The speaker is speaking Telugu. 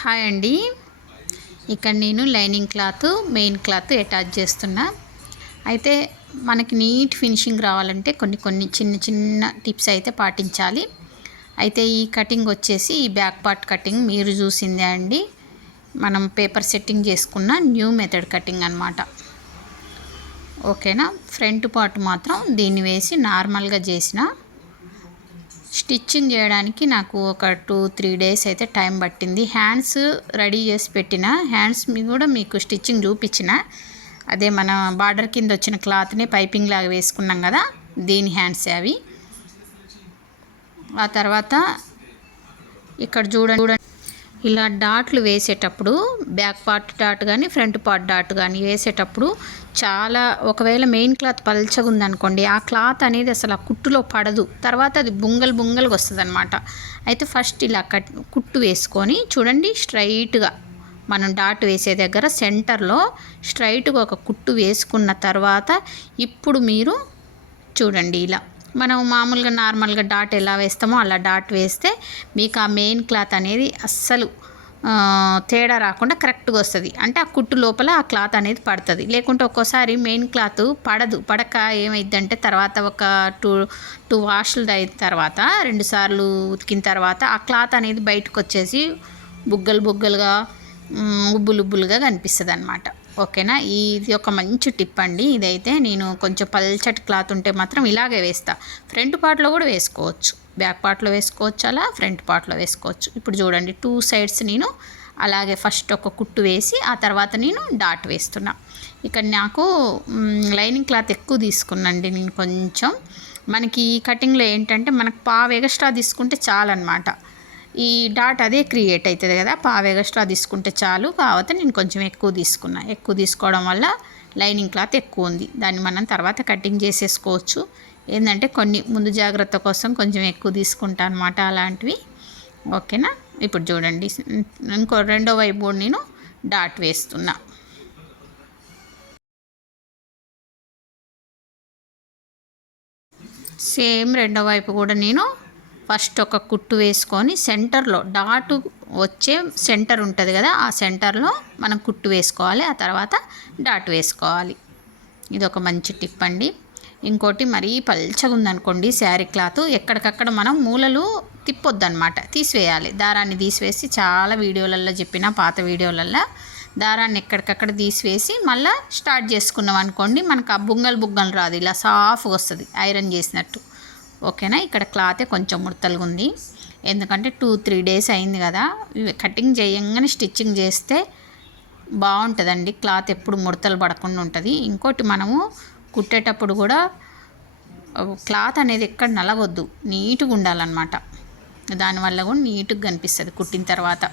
హాయ్ అండి. ఇక్కడ నేను lining cloth main cloth attach చేస్తున్నా. అయితే మనకి నీట్ ఫినిషింగ్ రావాలంటే కొన్ని చిన్న చిన్న టిప్స్ అయితే పాటించాలి. అయితే ఈ కటింగ్ వచ్చేసి ఈ బ్యాక్ పార్ట్ కటింగ్ మీరు చూసిందే అండి. మనం పేపర్ సెట్టింగ్ చేసుకున్న న్యూ మెథడ్ కటింగ్ అన్నమాట. ఓకేనా. ఫ్రంట్ పార్ట్ మాత్రం దీన్ని వేసి నార్మల్గా చేసిన. స్టిచ్చింగ్ చేయడానికి నాకు ఒక 2-3 డేస్ అయితే టైం పట్టింది. హ్యాండ్స్ రెడీ చేసి పెట్టిన హ్యాండ్స్ కూడా మీకు స్టిచ్చింగ్ చూపించిన. అదే మన బార్డర్ కింద వచ్చిన క్లాత్ని పైపింగ్ లాగా వేసుకున్నాం కదా, దీని హ్యాండ్స్ అవి. ఆ తర్వాత ఇక్కడ చూడండి, ఇలా డాట్లు వేసేటప్పుడు బ్యాక్ పార్ట్ డాట్ కానీ ఫ్రంట్ పార్ట్ డాట్ కానీ వేసేటప్పుడు చాలా, ఒకవేళ మెయిన్ క్లాత్ పల్చగా ఉందనుకోండి, ఆ క్లాత్ అనేది అసలు ఆ కుట్టులో పడదు. తర్వాత అది బుంగలుగా వస్తుంది అనమాట. అయితే ఫస్ట్ ఇలా కుట్టు వేసుకొని చూడండి, స్ట్రైట్గా మనం డాట్ వేసే దగ్గర సెంటర్లో స్ట్రైట్గా ఒక కుట్టు వేసుకున్న తర్వాత ఇప్పుడు మీరు చూడండి, ఇలా మనం మామూలుగా నార్మల్గా డాట్ ఎలా వేస్తామో అలా డాట్ వేస్తే మీకు ఆ మెయిన్ క్లాత్ అనేది అస్సలు తేడా రాకుండా కరెక్ట్గా వస్తుంది. అంటే ఆ కుట్టు లోపల ఆ క్లాత్ అనేది పడుతుంది. లేకుంటే ఒక్కోసారి మెయిన్ క్లాత్ పడక ఏమైందంటే తర్వాత ఒక టూ వాష్లు అయిన తర్వాత 2 సార్లు ఉతికిన తర్వాత ఆ క్లాత్ అనేది బయటకు వచ్చేసి బుగ్గలుగా ఉబ్బులుగా కనిపిస్తుంది అన్నమాట. ఓకేనా. ఇది ఒక మంచి టిప్ అండి. ఇదైతే నేను కొంచెం పల్చటి క్లాత్ ఉంటే మాత్రం ఇలాగే వేస్తా. ఫ్రంట్ పార్ట్లో కూడా వేసుకోవచ్చు, బ్యాక్ పార్ట్లో వేసుకోవచ్చు, అలా ఫ్రంట్ పార్ట్లో వేసుకోవచ్చు. ఇప్పుడు చూడండి, 2 సైడ్స్ నేను అలాగే ఫస్ట్ ఒక కుట్టు వేసి ఆ తర్వాత నేను డాట్ వేస్తున్నా. ఇక్కడ నాకు లైనింగ్ క్లాత్ ఎక్కువ తీసుకున్నాండి నేను. కొంచెం మనకి ఈ కటింగ్లో ఏంటంటే మనకు పావు ఎక్స్ట్రా తీసుకుంటే చాలన్నమాట. ఈ డాట్ అదే క్రియేట్ అవుతుంది కదా, పావు ఎక్స్ట్రా తీసుకుంటే చాలు. కాకపోతే నేను కొంచెం ఎక్కువ తీసుకున్నా. ఎక్కువ తీసుకోవడం వల్ల లైనింగ్ క్లాత్ ఎక్కువ ఉంది. దాన్ని మనం తర్వాత కటింగ్ చేసేసుకోవచ్చు. ఏంటంటే కొన్ని ముందు జాగ్రత్త కోసం కొంచెం ఎక్కువ తీసుకుంటా అనమాట అలాంటివి. ఓకేనా. ఇప్పుడు చూడండి, ఇంకో రెండో వైపు కూడా నేను డాట్ వేస్తున్నా. సేమ్ రెండో వైపు కూడా నేను ఫస్ట్ ఒక కుట్టు వేసుకొని సెంటర్లో డాటు వచ్చే సెంటర్ ఉంటుంది కదా, ఆ సెంటర్లో మనం కుట్టు వేసుకోవాలి. ఆ తర్వాత డాట్ వేసుకోవాలి. ఇది ఒక మంచి టిప్ అండి. ఇంకోటి, మరీ పల్చగా ఉందనుకోండి శారీ క్లాత్, ఎక్కడికక్కడ మనం మూలలు తిప్పొద్దనమాట, తీసివేయాలి. దారాన్ని తీసివేసి చాలా వీడియోలలో చెప్పిన, పాత వీడియోలలో దారాన్ని ఎక్కడికక్కడ తీసివేసి మళ్ళీ స్టార్ట్ చేసుకున్నాం అనుకోండి, మనకు ఆ బుగ్గలు రాదు, ఇలా సాఫ్గా వస్తుంది ఐరన్ చేసినట్టు. ఓకేనా. ఇక్కడ క్లాతే కొంచెం ముడతలుగా ఉంది, ఎందుకంటే 2-3 డేస్ అయింది కదా. కటింగ్ చేయంగానే స్టిచ్చింగ్ చేస్తే బాగుంటుందండి. క్లాత్ ఎప్పుడు ముడతలు పడకుండా ఉంటుంది. ఇంకోటి, మనము కుట్టేటప్పుడు కూడా క్లాత్ అనేది ఎక్కడ నలగొద్దు, నీట్గా ఉండాలన్నమాట. దానివల్ల కూడా నీట్గా కనిపిస్తుంది కుట్టిన తర్వాత.